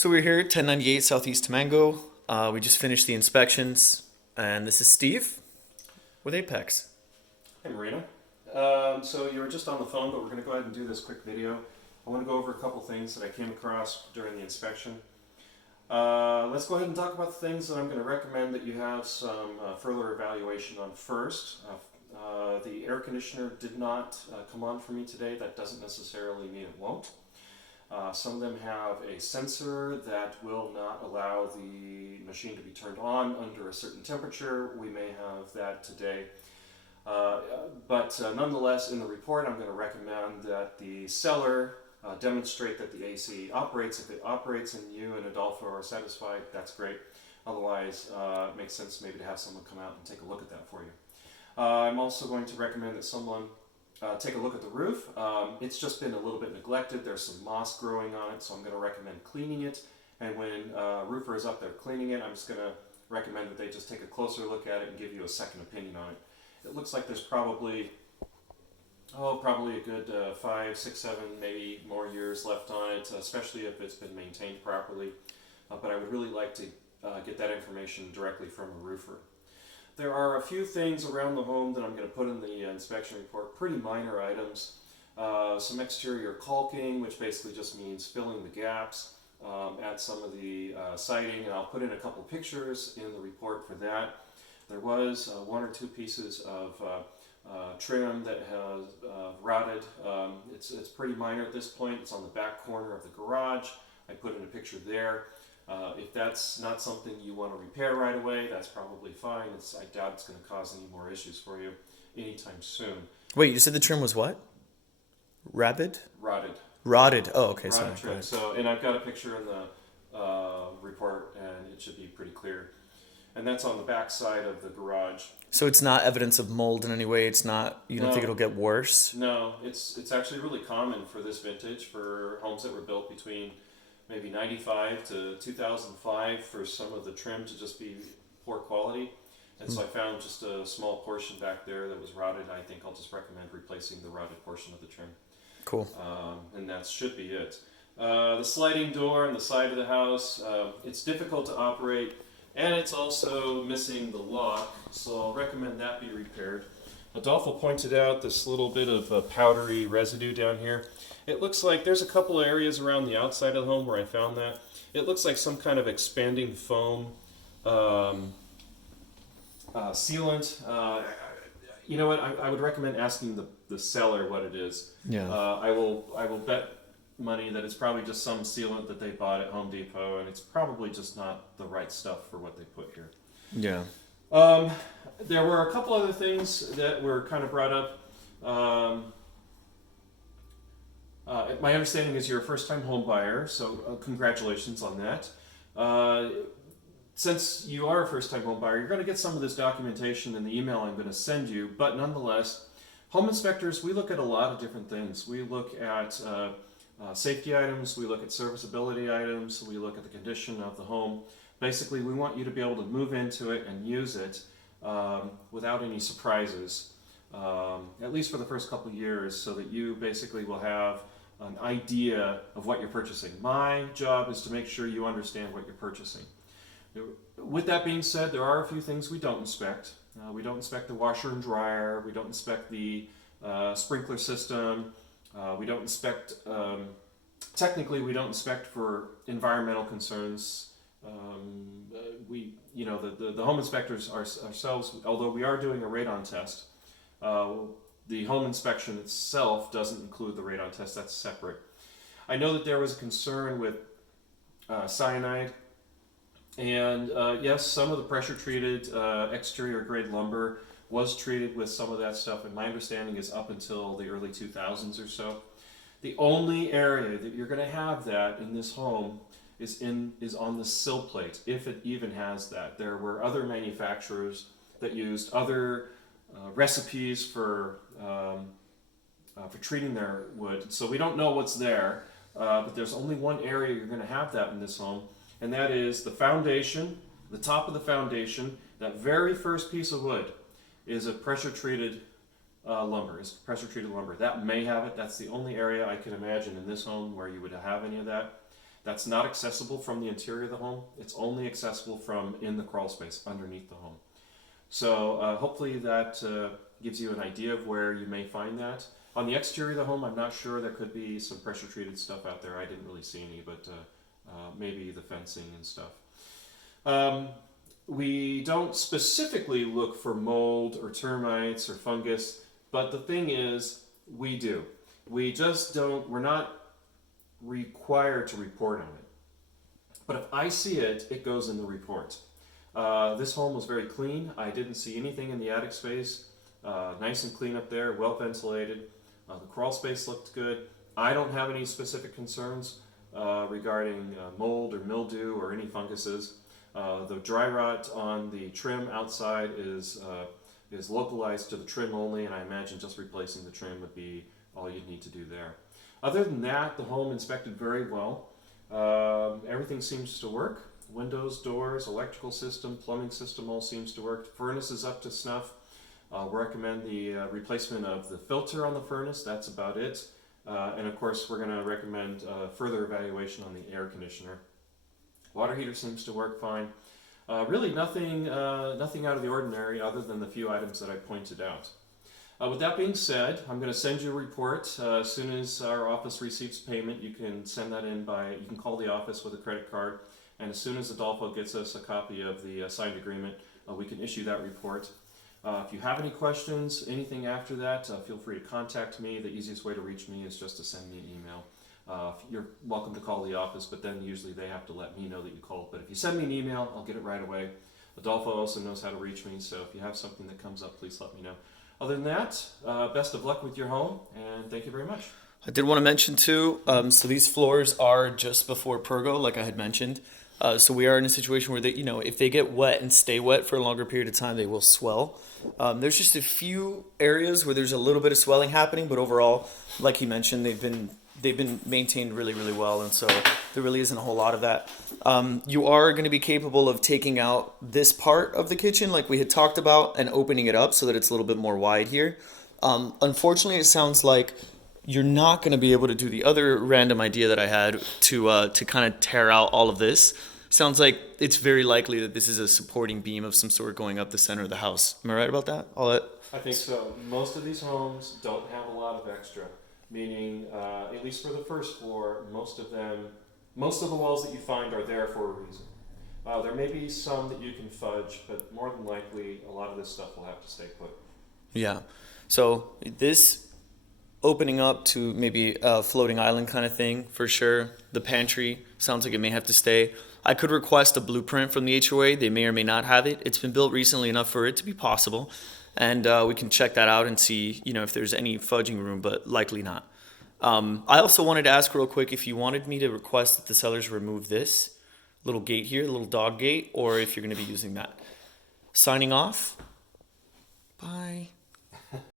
So we're here at 1098 Southeast Tamango. We just finished the inspections, and this is Steve with Apex. Hey Marina. So you were just on the phone, but we're going to go ahead and do this quick video. I want to go over a couple things that I came across during the inspection. Let's go ahead and talk about the things that I'm going to recommend that you have some further evaluation on first. The air conditioner did not come on for me today. That doesn't necessarily mean it won't. Some of them have a sensor that will not allow the machine to be turned on under a certain temperature. We may have that today. But nonetheless, in the report, I'm going to recommend that the seller demonstrate that the AC operates. If it operates and you and Adolfo are satisfied, that's great. Otherwise, it makes sense maybe to have someone come out and take a look at that for you. I'm also going to recommend that someone take a look at the roof. It's just been a little bit neglected. There's some moss growing on it, so I'm going to recommend cleaning it. And when a roofer is up there cleaning it, I'm just going to recommend that they just take a closer look at it and give you a second opinion on it. It looks like there's probably a good 5, 6, 7, maybe more years left on it, especially if it's been maintained properly. But I would really like to get that information directly from a roofer. There are a few things around the home that I'm going to put in the inspection report, pretty minor items. Some exterior caulking, which basically just means filling the gaps at some of the siding, and I'll put in a couple pictures in the report for that. There was 1 or 2 pieces of trim that has rotted. It's pretty minor at this point. It's on the back corner of the garage. I put in a picture there. If that's not something you want to repair right away, that's probably fine. I doubt it's going to cause any more issues for you anytime soon. Wait, you said the trim was what? Rabid? Rotted. Rotted. Oh, okay, sorry. Rotted trim. So, and I've got a picture in the report, and it should be pretty clear. And that's on the back side of the garage. So it's not evidence of mold in any way? It's not, you don't think it'll get worse? No, it's actually really common for this vintage, for homes that were built between maybe 95 to 2005, for some of the trim to just be poor quality. And so I found just a small portion back there that was rotted. I think I'll just recommend replacing the rotted portion of the trim. Cool. And that should be it. The sliding door on the side of the house, it's difficult to operate, and it's also missing the lock, so I'll recommend that be repaired. Adolfo pointed out this little bit of powdery residue down here. It looks like there's a couple of areas around the outside of the home where I found that. It looks like some kind of expanding foam sealant. You know what? I would recommend asking the seller what it is. Yeah. I will bet money that it's probably just some sealant that they bought at Home Depot, and it's probably just not the right stuff for what they put here. Yeah. There were a couple other things that were kind of brought up. My understanding is you're a first-time home buyer, so congratulations on that. Since you are a first-time home buyer, you're going to get some of this documentation in the email I'm going to send you, but nonetheless, home inspectors, we look at a lot of different things. We look at safety items, we look at serviceability items, we look at the condition of the home. Basically, we want you to be able to move into it and use it without any surprises, at least for the first couple of years, so that you basically will have an idea of what you're purchasing. My job is to make sure you understand what you're purchasing. With that being said, there are a few things we don't inspect. We don't inspect the washer and dryer. We don't inspect the sprinkler system. We don't inspect, technically we don't inspect for environmental concerns. The home inspectors ourselves, although we are doing a radon test, the home inspection itself doesn't include the radon test. That's separate. I know that there was a concern with cyanide, and yes, some of the pressure-treated exterior grade lumber was treated with some of that stuff, and my understanding is up until the early 2000s or so. The only area that you're going to have that in this home is on the sill plate, if it even has that. There were other manufacturers that used other recipes for treating their wood, so we don't know what's there, but there's only one area you're going to have that in this home, and that is the foundation, the top of the foundation. That very first piece of wood is a pressure-treated lumber. That may have it. That's the only area I can imagine in this home where you would have any of that. That's not accessible from the interior of the home. It's only accessible from in the crawl space underneath the home. So hopefully that gives you an idea of where you may find that. On the exterior of the home, I'm not sure. There could be some pressure treated stuff out there. I didn't really see any, but maybe the fencing and stuff. We don't specifically look for mold or termites or fungus, but the thing is, we do. We just don't, we're not required to report on it. But if I see it, it goes in the report. This home was very clean. I didn't see anything in the attic space. Nice and clean up there, well ventilated. The crawl space looked good. I don't have any specific concerns regarding mold or mildew or any funguses. The dry rot on the trim outside is localized to the trim only, and I imagine just replacing the trim would be all you'd need to do there. Other than that, the home inspected very well. Everything seems to work. Windows, doors, electrical system, plumbing system all seems to work. Furnace is up to snuff. We'll recommend the replacement of the filter on the furnace. That's about it. And of course, we're going to recommend further evaluation on the air conditioner. Water heater seems to work fine. Really nothing out of the ordinary other than the few items that I pointed out. With that being said, I'm going to send you a report. As soon as our office receives payment, you can send that in you can call the office with a credit card. And as soon as Adolfo gets us a copy of the signed agreement, we can issue that report. If you have any questions, anything after that, feel free to contact me. The easiest way to reach me is just to send me an email. You're welcome to call the office, but then usually they have to let me know that you called. But if you send me an email, I'll get it right away. Adolfo also knows how to reach me, so if you have something that comes up, please let me know. Other than that, best of luck with your home, and thank you very much. I did want to mention too, so these floors are just before Pergo, like I had mentioned. So we are in a situation where if they get wet and stay wet for a longer period of time, they will swell. There's just a few areas where there's a little bit of swelling happening, but overall, like he mentioned, they've been maintained really, really well, and so there really isn't a whole lot of that. You are going to be capable of taking out this part of the kitchen, like we had talked about, and opening it up so that it's a little bit more wide here. Unfortunately, it sounds like you're not going to be able to do the other random idea that I had to kind of tear out all of this. Sounds like it's very likely that this is a supporting beam of some sort going up the center of the house. Am I right about that? I think so. Most of these homes don't have a lot of extra, meaning, at least for the first floor, most of the walls that you find are there for a reason. There may be some that you can fudge, but more than likely, a lot of this stuff will have to stay put. Yeah. So this opening up to maybe a floating island kind of thing, for sure. The pantry sounds like it may have to stay. I could request a blueprint from the HOA. They may or may not have it. It's been built recently enough for it to be possible. And we can check that out and see, if there's any fudging room, but likely not. I also wanted to ask real quick if you wanted me to request that the sellers remove this little gate here, the little dog gate, or if you're going to be using that. Signing off. Bye.